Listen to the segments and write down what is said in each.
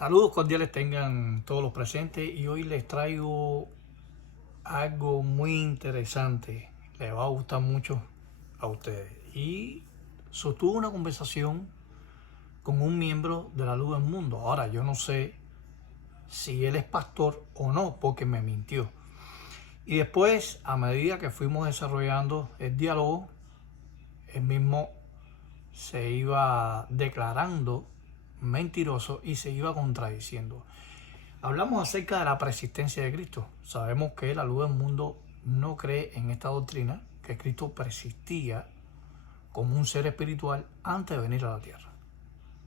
Saludos cordiales tengan todos los presentes y hoy les traigo algo muy interesante. Les va a gustar mucho a ustedes. Y sostuve una conversación con un miembro de la Luz del Mundo. Ahora yo no sé si él es pastor o no porque me mintió. Y después, a medida que fuimos desarrollando el diálogo, él mismo se iba declarando mentiroso y se iba contradiciendo. Hablamos acerca de la persistencia de Cristo. Sabemos que la luz del mundo no cree en esta doctrina, que Cristo persistía como un ser espiritual antes de venir a la tierra.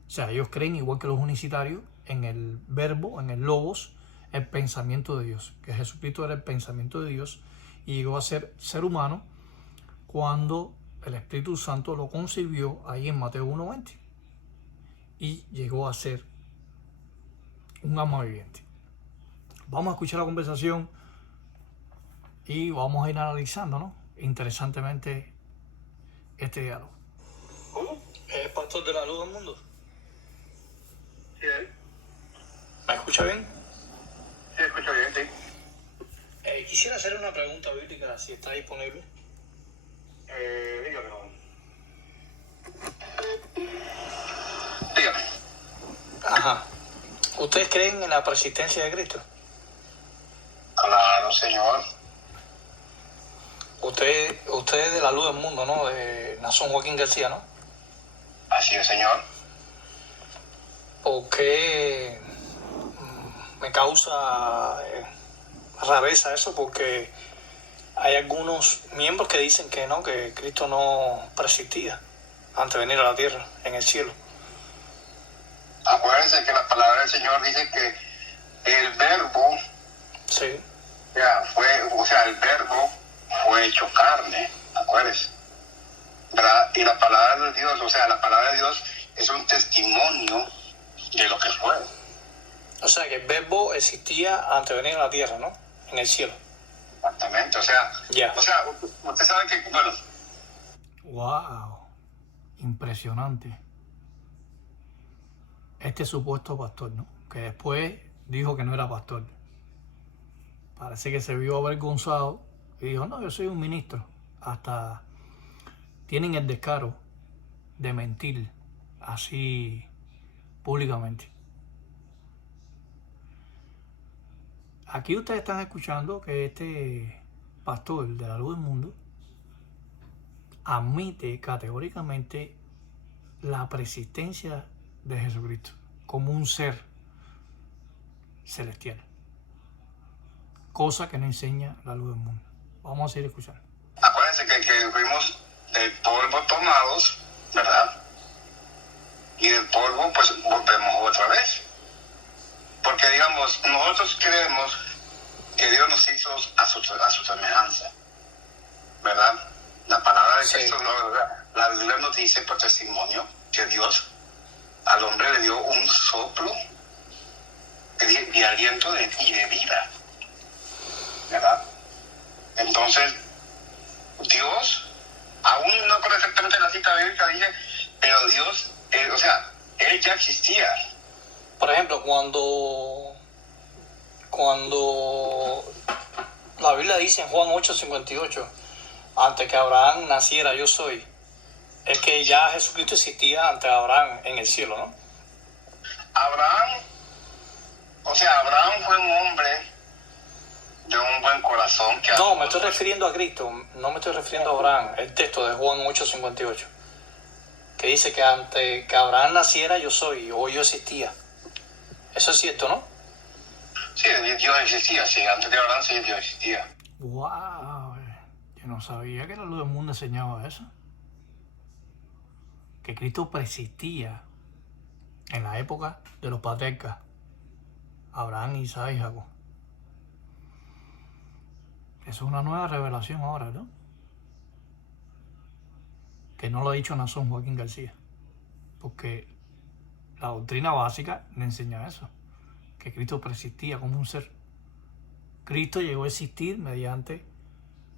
O sea, ellos creen, igual que los unicitarios, en el verbo, en el logos, el pensamiento de Dios, que Jesucristo era el pensamiento de Dios y llegó a ser humano cuando el Espíritu Santo lo concibió ahí en Mateo 1:20 y llegó a ser un alma viviente. Vamos a escuchar la conversación y vamos a ir analizando, ¿no? Interesantemente este diálogo. ¿Es pastor de la Luz del Mundo? Sí, ¿Me escucha bien? sí, escucho bien, sí. Quisiera hacer una pregunta bíblica, si está disponible. Dígame, joven. Dígame. Ajá. ¿Ustedes creen en la persistencia de Cristo? Claro, señor. Usted es de la Luz del Mundo, ¿no? De Nason Joaquín García, ¿no? Así es, señor. ¿Por qué me causa rareza eso? Porque hay algunos miembros que dicen que no, que Cristo no persistía antes de venir a la tierra, en el cielo. Acuérdense que la palabra del Señor dice que el verbo, Sí. el verbo fue hecho carne, acuérdense. ¿Verdad? Y la palabra de Dios, la palabra de Dios es un testimonio de lo que fue. O sea, que el verbo existía antes de venir a la tierra, ¿no? En el cielo. Exactamente, Ya. Usted sabe que, bueno. Wow, impresionante. Este supuesto pastor, ¿no? Que después dijo que no era pastor. Parece que se vio avergonzado y dijo, no, yo soy un ministro. Hasta tienen el descaro de mentir así públicamente. Aquí ustedes están escuchando que este pastor de la Luz del Mundo admite categóricamente la persistencia de Jesucristo como un ser celestial, cosa que no enseña la Luz del Mundo. Vamos a seguir escuchando. Acuérdense que fuimos del polvo tomados, ¿verdad? Y del polvo pues volvemos otra vez. Porque digamos, nosotros creemos que Dios nos hizo a su semejanza, ¿verdad? La palabra de Cristo, la Biblia nos dice por testimonio que Dios al hombre le dio un soplo de aliento y de vida, ¿verdad? Entonces, Dios, aún no con exactamente la cita bíblica dice, pero Dios, Él ya existía. Por ejemplo, cuando la Biblia dice en Juan 8:58, antes que Abraham naciera yo soy, es que ya Jesucristo existía antes de Abraham en el cielo, ¿no? Abraham fue un hombre de un buen corazón. No, me estoy refiriendo a Cristo, no me estoy refiriendo a Abraham. El texto de Juan 8:58, que dice que antes que Abraham naciera yo soy, o yo existía. Eso es cierto, ¿no? Sí, Dios existía, sí, antes de Abraham sí, Dios existía. ¡Wow! Yo no sabía que la Luz del Mundo enseñaba eso. Que Cristo persistía en la época de los patriarcas, Abraham, Isaac y Jacob. Eso es una nueva revelación ahora, ¿no? Que no lo ha dicho Nason Joaquín García. Porque la doctrina básica le enseña eso. Que Cristo persistía como un ser. Cristo llegó a existir mediante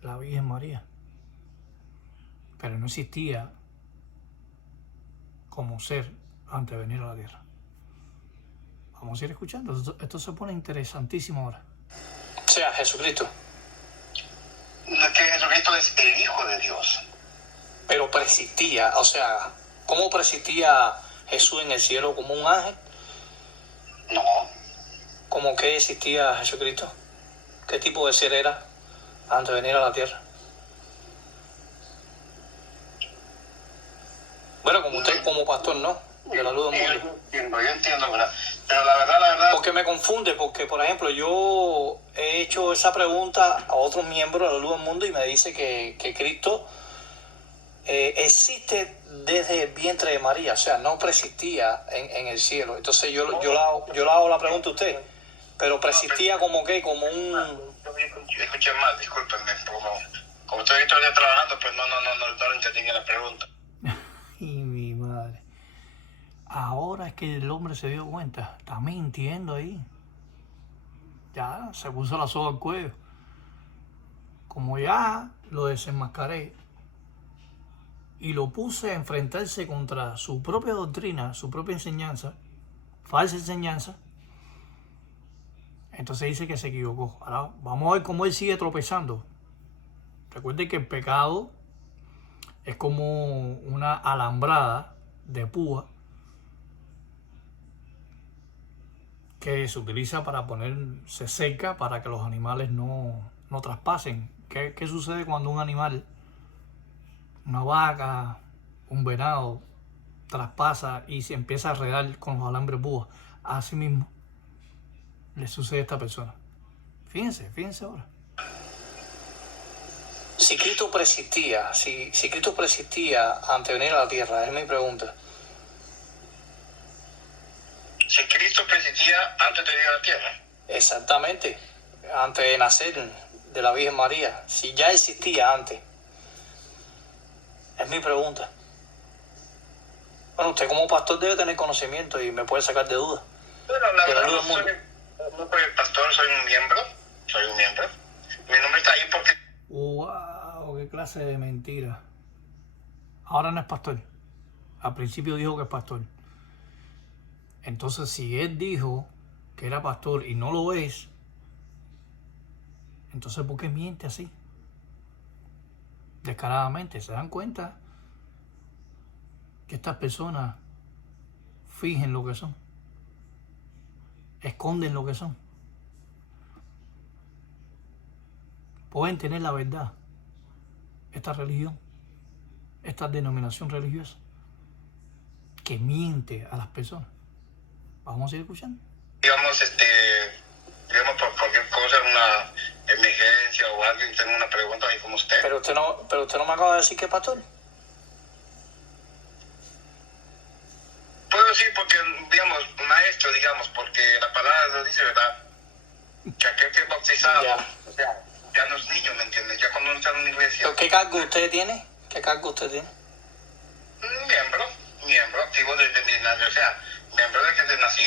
la Virgen María. Pero no existía como ser antes de venir a la tierra. Vamos a ir escuchando. Esto se pone interesantísimo ahora. O sea, Jesucristo. Que Jesucristo es el Hijo de Dios. Pero persistía, o sea, ¿cómo persistía Jesús en el cielo? ¿Como un ángel? No, ¿Cómo que existía Jesucristo? ¿Qué tipo de ser era antes de venir a la tierra? Bueno, como usted como pastor, ¿no? De la luz del mundo. yo entiendo, ¿verdad? Pero la verdad, Porque me confunde, porque por ejemplo yo he hecho esa pregunta a otros miembros de la luz del mundo y me dice que Cristo existe desde el vientre de María, o sea, no persistía en el cielo. Entonces yo le hago la pregunta a usted, pero persistía como que, como un... yo escuché mal, discúlpenme, por favor. Como estoy todavía trabajando, pues no entendí bien la pregunta. Y mi madre. Ahora es que el hombre se dio cuenta. Está mintiendo ahí. Ya se puso la soga al cuello. Como ya lo desenmascaré y lo puse a enfrentarse contra su propia doctrina, su propia enseñanza, falsa enseñanza, entonces dice que se equivocó. Ahora vamos a ver cómo él sigue tropezando. Recuerde que el pecado es como una alambrada de púa que se utiliza para ponerse cerca para que los animales no traspasen. ¿Qué sucede cuando un animal, una vaca, un venado, traspasa y se empieza a redar con los alambres púa? Así mismo le sucede a esta persona. Fíjense ahora. Si Cristo persistía, si Cristo persistía antes de venir a la tierra, es mi pregunta. Si Cristo persistía antes de ir a la tierra. Exactamente, antes de nacer de la Virgen María, si ya existía antes, es mi pregunta. Bueno, usted como pastor debe tener conocimiento y me puede sacar de dudas. Bueno, la verdad, no soy pastor, soy un miembro. Mi nombre está ahí porque... ¡Wow! ¡Qué clase de mentira! Ahora no es pastor. Al principio dijo que es pastor. Entonces, si él dijo que era pastor y no lo es, entonces ¿por qué miente así? Descaradamente. ¿Se dan cuenta que estas personas fingen lo que son? Esconden lo que son. Pueden tener la verdad, esta religión, esta denominación religiosa, que miente a las personas. Vamos a ir escuchando. Digamos, por cualquier cosa, una emergencia o alguien tenga una pregunta ahí como usted. Pero usted no me acaba de decir que es pastor. Puedo decir porque, digamos, maestro, digamos, porque la palabra lo dice, ¿verdad? Que aquel que es bautizado, ya no es niño, ¿me entiendes? Ya cuando uno está en una iglesia... ¿Pero qué cargo usted tiene? ¿Qué cargo usted tiene? Miembro activo desde mi nación, o sea, miembro desde que nací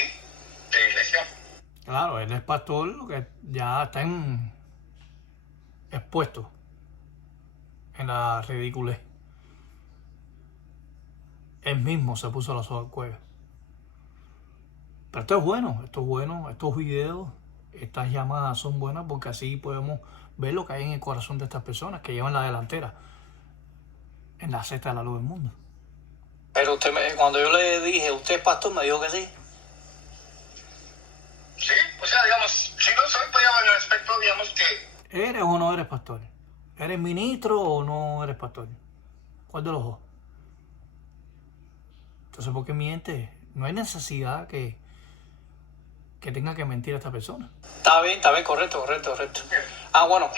de la iglesia. Claro, él es pastor que ya está expuesto en la ridiculez. Él mismo se puso la soga al cuello. Pero esto es bueno, estos videos, estas llamadas son buenas porque así podemos ver lo que hay en el corazón de estas personas que llevan la delantera en la cesta de la luz del mundo. Pero usted cuando yo le dije, ¿usted es pastor? Me dijo que sí. Sí, o sea, digamos, si no soy, pues digamos, en el aspecto, digamos que... ¿Eres o no eres pastor? ¿Eres ministro o no eres pastor? ¿Cuál de los dos? Entonces, ¿por qué miente? No hay necesidad que tenga que mentir a esta persona. Está bien, correcto. Ah, bueno,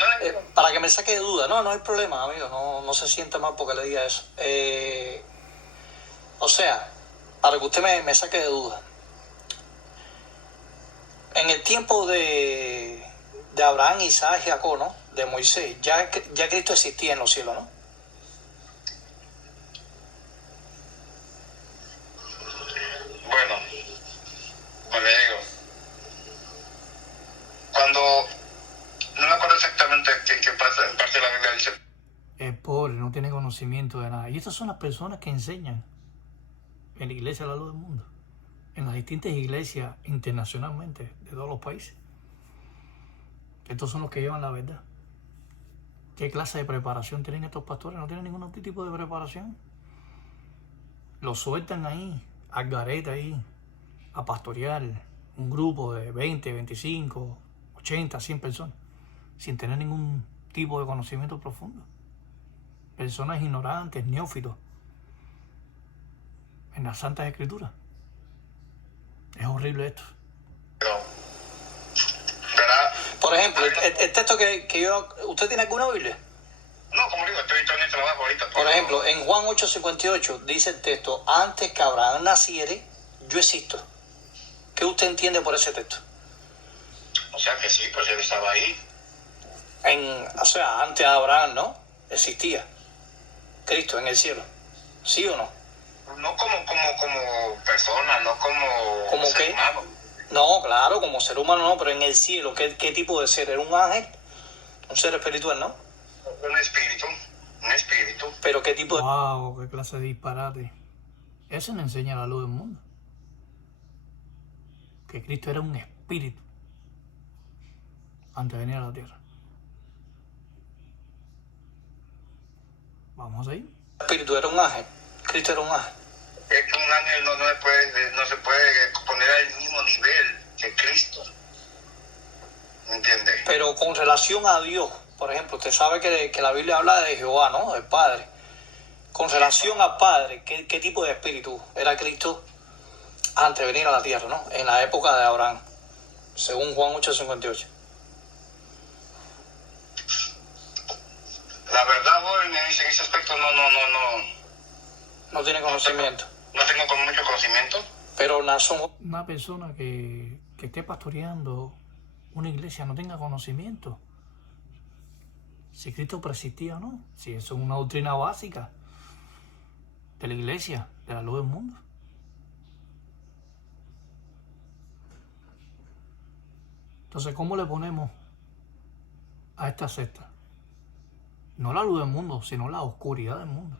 para que me saque de duda. No hay problema, amigo. No se sienta mal porque le diga eso. O sea, para que usted me saque de duda. En el tiempo de Abraham, Isaac y Jacob, ¿no? De Moisés, ya Cristo existía en los cielos, ¿no? Bueno, pues le digo, cuando, no me acuerdo exactamente qué pasa, en parte de la Biblia dice... Es pobre, no tiene conocimiento de nada. Y estas son las personas que enseñan en la iglesia de la luz del mundo. en las distintas iglesias internacionalmente de todos los países. Estos son los que llevan la verdad. ¿Qué clase de preparación tienen estos pastores? No tienen ningún tipo de preparación. Los sueltan ahí, al garete ahí, a pastorear un grupo de 20, 25, 80, 100 personas, sin tener ningún tipo de conocimiento profundo. Personas ignorantes, neófitos, en las Santas Escrituras. Es horrible esto. ¿Verdad? Por ejemplo, el texto que yo... ¿Usted tiene alguna Biblia? No, como digo, estoy en el trabajo ahorita. Por ejemplo, en Juan 8:58 dice el texto, antes que Abraham naciere, yo existo. ¿Qué usted entiende por ese texto? O sea que sí, pues él estaba ahí. O sea, antes de Abraham, ¿no? Existía Cristo en el cielo. ¿Sí o no? No como persona, no como ¿Cómo ser qué? humano. No, claro, como ser humano no, pero en el cielo, ¿qué tipo de ser? ¿Era un ángel? Un ser espiritual, ¿no? Un espíritu. Pero ¿qué tipo de... ¡Wow! ¡Qué clase de disparate! Eso nos enseña la luz del mundo. Que Cristo era un espíritu antes de venir a la tierra. Vamos a ir. espíritu? ¿Era un ángel? ¿Cristo era un ángel? Es que un ángel no se puede poner al mismo nivel que Cristo. ¿Entiendes? Pero con relación a Dios, por ejemplo, usted sabe que la Biblia habla de Jehová, ¿no? El Padre. Con relación al Padre, ¿qué tipo de espíritu era Cristo antes de venir a la tierra, ¿no? En la época de Abraham, según Juan 8:58. La verdad, joven, en ese aspecto No tiene conocimiento. no tengo mucho conocimiento. Pero Nazón, Una persona que esté pastoreando una iglesia no tenga conocimiento. Si Cristo persistía o no. Si eso es una doctrina básica de la iglesia, de la luz del mundo. Entonces, ¿cómo le ponemos a esta secta? No la luz del mundo, sino la oscuridad del mundo.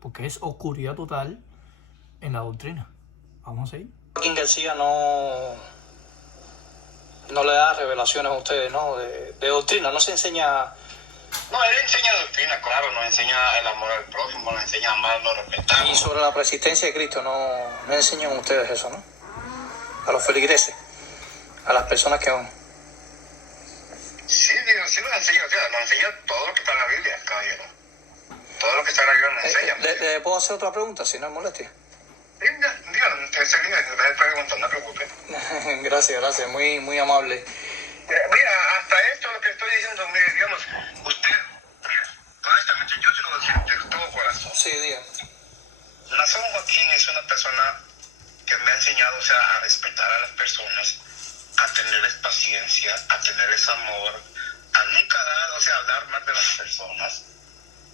Porque es oscuridad total en la doctrina. Vamos a ir. Joaquín García no le da revelaciones a ustedes, ¿no? De doctrina, no se enseña... No, él enseña doctrina, claro, nos enseña el amor al prójimo, nos enseña a amarnos, respetarnos. Y sobre la persistencia de Cristo, no enseñan ustedes eso, ¿no? A los feligreses, a las personas que van. Sí, Dios, sí nos enseña, o sea, nos enseña todo lo que está en la Biblia, caballero. Todo lo que está en la Biblia nos enseña. ¿Le puedo hacer otra pregunta, si no es molestia? Dígalo, que se diga, que me preguntan, no te preocupes. Gracias, muy amable. Mira, hasta esto lo que estoy diciendo, mire, digamos, usted, mira, honestamente, yo se lo decía de todo corazón. Sí, diga. Nazón Joaquín es una persona que me ha enseñado, o sea, a respetar a las personas, a tenerles paciencia, a tenerles amor, a nunca dar, o sea, hablar más de las personas,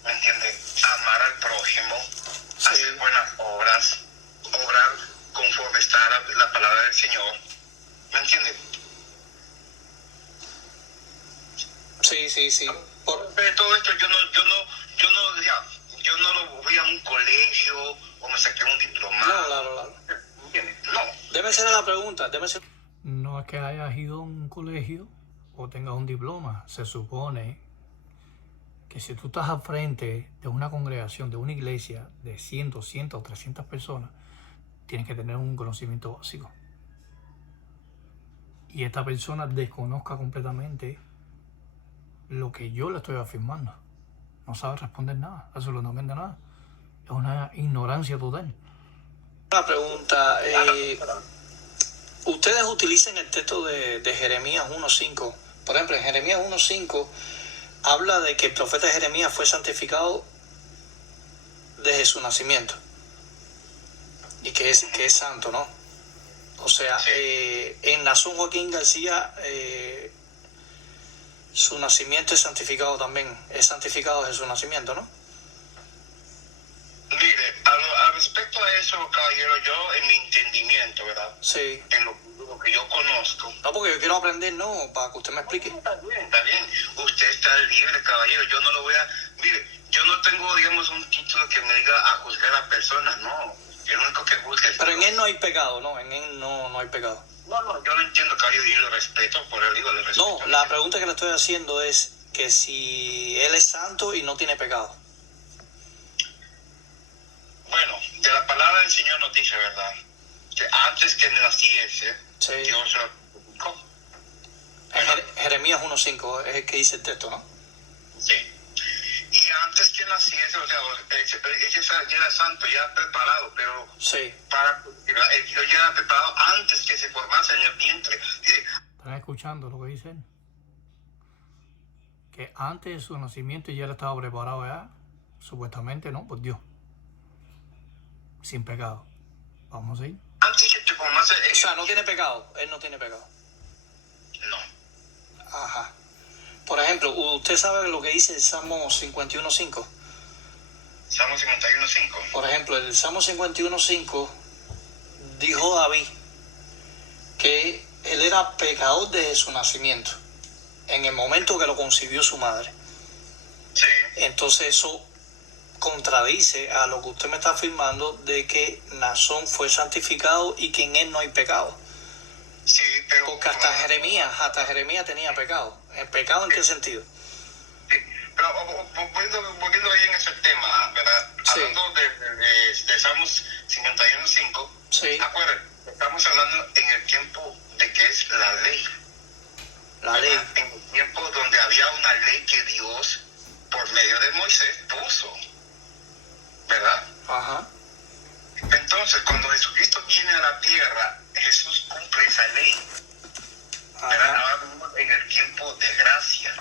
¿me entiendes? Amar al prójimo, hacer buenas obras, obrar conforme está la palabra del Señor, ¿me entiendes? Sí. De todo esto yo no lo voy a un colegio o me saqué un diplomado. Claro. ¿Entiendes? No. Debe ser la pregunta, No es que hayas ido a un colegio o tengas un diploma. Se supone que si tú estás al frente de una congregación, de una iglesia de 100, 200 o 300 personas, tienes que tener un conocimiento básico. Y esta persona desconozca completamente lo que yo le estoy afirmando. No sabe responder nada, absolutamente nada. Es una ignorancia total. Una pregunta. Ustedes utilizan el texto de Jeremías 1:5. Por ejemplo, en Jeremías 1:5 habla de que el profeta Jeremías fue santificado desde su nacimiento. Y que es santo, ¿no? O sea, en Nazón Joaquín García, su nacimiento es santificado también. Es santificado desde su nacimiento, ¿no? Mire, a respecto a eso, caballero, yo en mi entendimiento, ¿verdad? Sí. En lo que yo conozco. No, porque yo quiero aprender, ¿no? Para que usted me explique. Está bien. Usted está libre, caballero. Yo no lo voy a... Mire, yo no tengo, digamos, un título que me diga a juzgar a personas, no. El único que juzga es Pero en Dios. él no hay pecado, ¿no? En él no hay pecado. No, yo no entiendo que haya el respeto por él, digo, el respeto. No, la pregunta que le estoy haciendo es que si él es santo y no tiene pecado. Bueno, de la palabra del Señor nos dice, ¿verdad? Que antes que naciese, Sí. Dios lo publicó. En Jeremías 1.5 es el que dice el texto, ¿no? Sí. Y antes que naciese, o sea, ella ya era santo, ya preparado, pero Sí. Dios ya era preparado antes que se formase en el vientre. Dice, ¿Están escuchando lo que dice él? Que antes de su nacimiento ya él estaba preparado ya, supuestamente, ¿no? Por Dios. Sin pecado. Vamos a ir. antes que te formase en O sea, no tiene pecado. Él no tiene pecado. No. Ajá. Por ejemplo, ¿usted sabe lo que dice el Salmo 51.5? Salmo 51:5. Por ejemplo, el Salmo 51.5 dijo David que él era pecador desde su nacimiento, en el momento que lo concibió su madre. Sí. Entonces eso contradice a lo que usted me está afirmando de que Naasón fue santificado y que en él no hay pecado. Sí, pero... Porque hasta Jeremías tenía pecado. ¿El pecado en qué sentido? Sí, pero volviendo ahí en ese tema, ¿verdad? Sí. Hablando de Salmos 51:5, Sí. acuérdense, estamos hablando en el tiempo de que es la ley. La ley. ¿verdad? En el tiempo donde había una ley que Dios, por medio de Moisés, puso, ¿verdad? Ajá. Entonces, cuando Jesucristo viene a la tierra, Jesús cumple esa ley. ¿Verdad? Ajá. Ahora vivimos en el tiempo de gracia.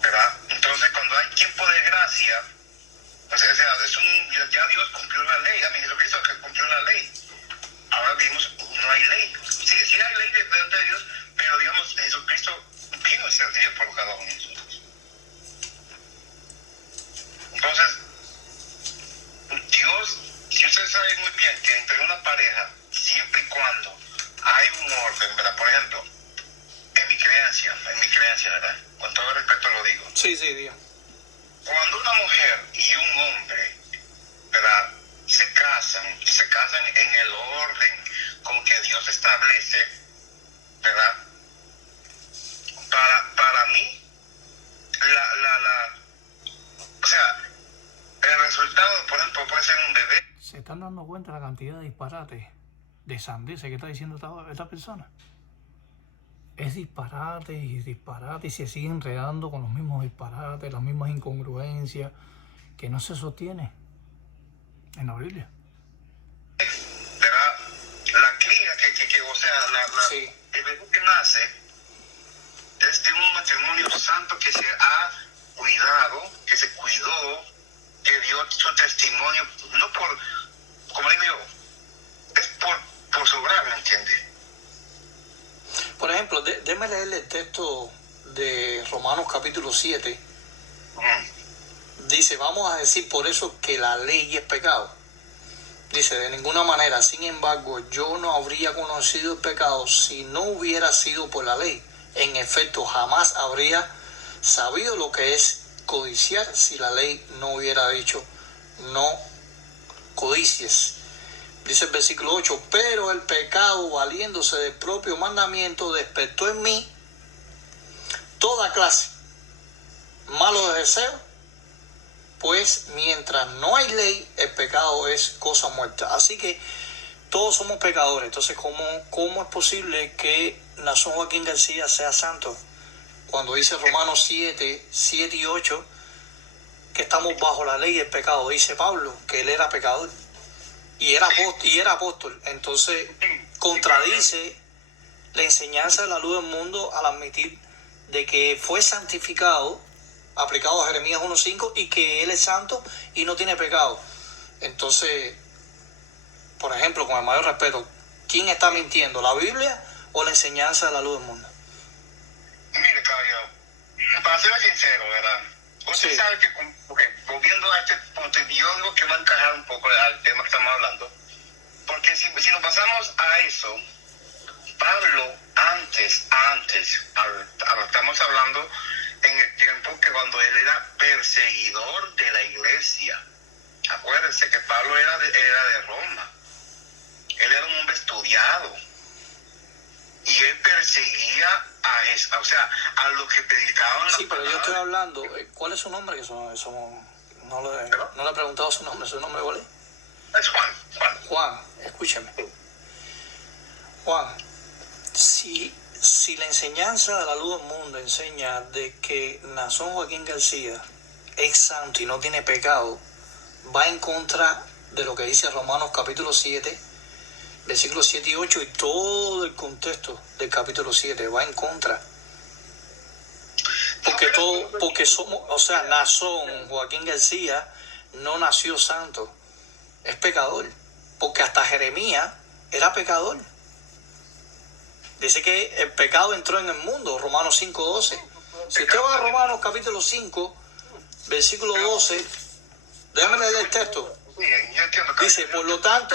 ¿Verdad? Entonces, cuando hay tiempo de gracia, o sea, ya Dios cumplió la ley. A mí Jesucristo que cumplió la ley. Ahora vivimos, no hay ley. Sí, sí hay ley delante de Dios, pero digamos, Jesucristo vino a ser Dios por cada uno de nosotros. Entonces, Dios, si usted sabe muy bien que entre una pareja, siempre y cuando hay un orden, ¿verdad? Por ejemplo, en mi creencia, ¿verdad? Con todo respeto lo digo. Sí, Dios. Cuando una mujer y un hombre, ¿verdad? Se casan en el orden con que Dios establece, ¿verdad? Para mí, o sea, el resultado, por ejemplo, puede ser un bebé. ¿Se están dando cuenta de la cantidad de disparates, de sandeces que está diciendo esta persona? Es disparate y disparate y se sigue enredando con los mismos disparates, las mismas incongruencias que no se sostiene en la Biblia. ¿Verdad? La cría o sea, Sí. el bebé que nace es de un matrimonio santo que se ha cuidado, que se cuidó, que dio su testimonio, no por, como digo yo, es por sobrar, ¿me entiendes? Por ejemplo, déme leerle el texto de Romanos capítulo 7. Dice, vamos a decir por eso que la ley es pecado. Dice, de ninguna manera, sin embargo, yo no habría conocido el pecado si no hubiera sido por la ley. En efecto, jamás habría sabido lo que es codiciar si la ley no hubiera dicho, no codicies. Dice el versículo 8, pero el pecado, valiéndose del propio mandamiento, despertó en mí toda clase malos deseos, pues mientras no hay ley, el pecado es cosa muerta. Así que todos somos pecadores. Entonces, ¿cómo es posible que Naasón Joaquín García sea santo? Cuando dice Romanos 7 y 8, que estamos bajo la ley del pecado. Dice Pablo que él era pecador y era apóstol. Entonces, contradice la enseñanza de la luz del mundo al admitir de que fue santificado, aplicado a Jeremías 1.5, y que él es santo y no tiene pecado. Entonces, por ejemplo, con el mayor respeto, ¿quién está mintiendo? ¿La Biblia o la enseñanza de la luz del mundo? Mire, caballero, para ser sincero, ¿verdad? Usted Sí. sabe que, volviendo a este punto, yo digo que va a encajar un poco al tema que estamos hablando, porque si nos pasamos a eso, Pablo antes, estamos hablando en el tiempo que cuando él era perseguidor de la iglesia, Acuérdense que Pablo era de Roma. Él era un hombre estudiado. Y él perseguía a los que predicaban Sí, la pero yo palabra. estoy hablando, ¿cuál es su nombre? No le he preguntado su nombre cuál es. Es Juan. Juan, escúcheme. Juan, si la enseñanza de la luz del mundo enseña de que Naasón Joaquín García es santo y no tiene pecado, va en contra de lo que dice Romanos capítulo 7, versículos 7 y 8 y todo el contexto del capítulo 7, va en contra. Porque Naasón Joaquín García no nació santo, es pecador, porque hasta Jeremías era pecador. Dice que el pecado entró en el mundo, Romanos 5:12. Si usted va a Romanos capítulo 5, versículo 12, déjame leer el texto. Dice, por lo tanto,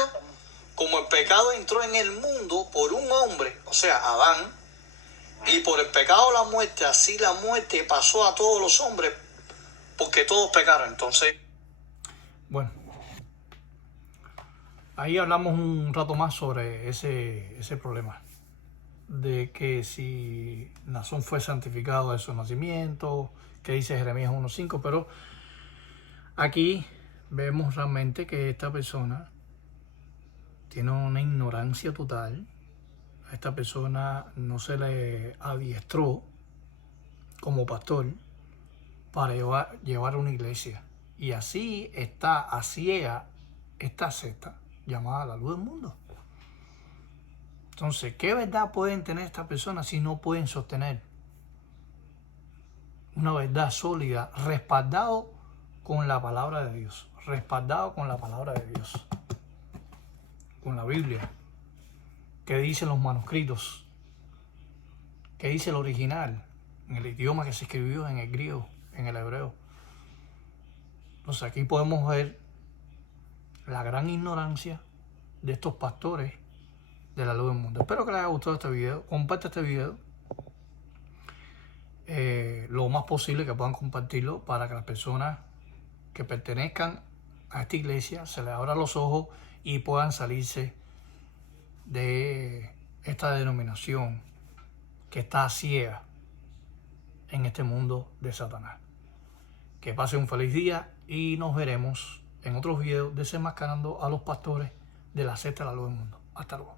como el pecado entró en el mundo por un hombre, o sea, Adán, y por el pecado la muerte, así la muerte pasó a todos los hombres, porque todos pecaron. Entonces, Bueno, ahí hablamos un rato más sobre ese problema de que si Naasón fue santificado de su nacimiento, que dice Jeremías 1:5, pero aquí vemos realmente que esta persona tiene una ignorancia total. A esta persona no se le adiestró como pastor para llevar una iglesia. Y así está a ciega esta secta llamada la luz del mundo. Entonces, ¿qué verdad pueden tener estas personas si no pueden sostener una verdad sólida, respaldado con la palabra de Dios? Respaldado con la palabra de Dios, con la Biblia, que dicen los manuscritos, que dice el original, en el idioma que se escribió, en el griego, en el hebreo. Entonces aquí podemos ver la gran ignorancia de estos pastores de la luz del mundo. Espero que les haya gustado este video. Comparte este video lo más posible, que puedan compartirlo para que las personas que pertenezcan a esta iglesia se les abran los ojos y puedan salirse de esta denominación que está ciega en este mundo de Satanás. Que pasen un feliz día y nos veremos en otros videos desenmascarando a los pastores de la secta de la luz del mundo. Hasta luego.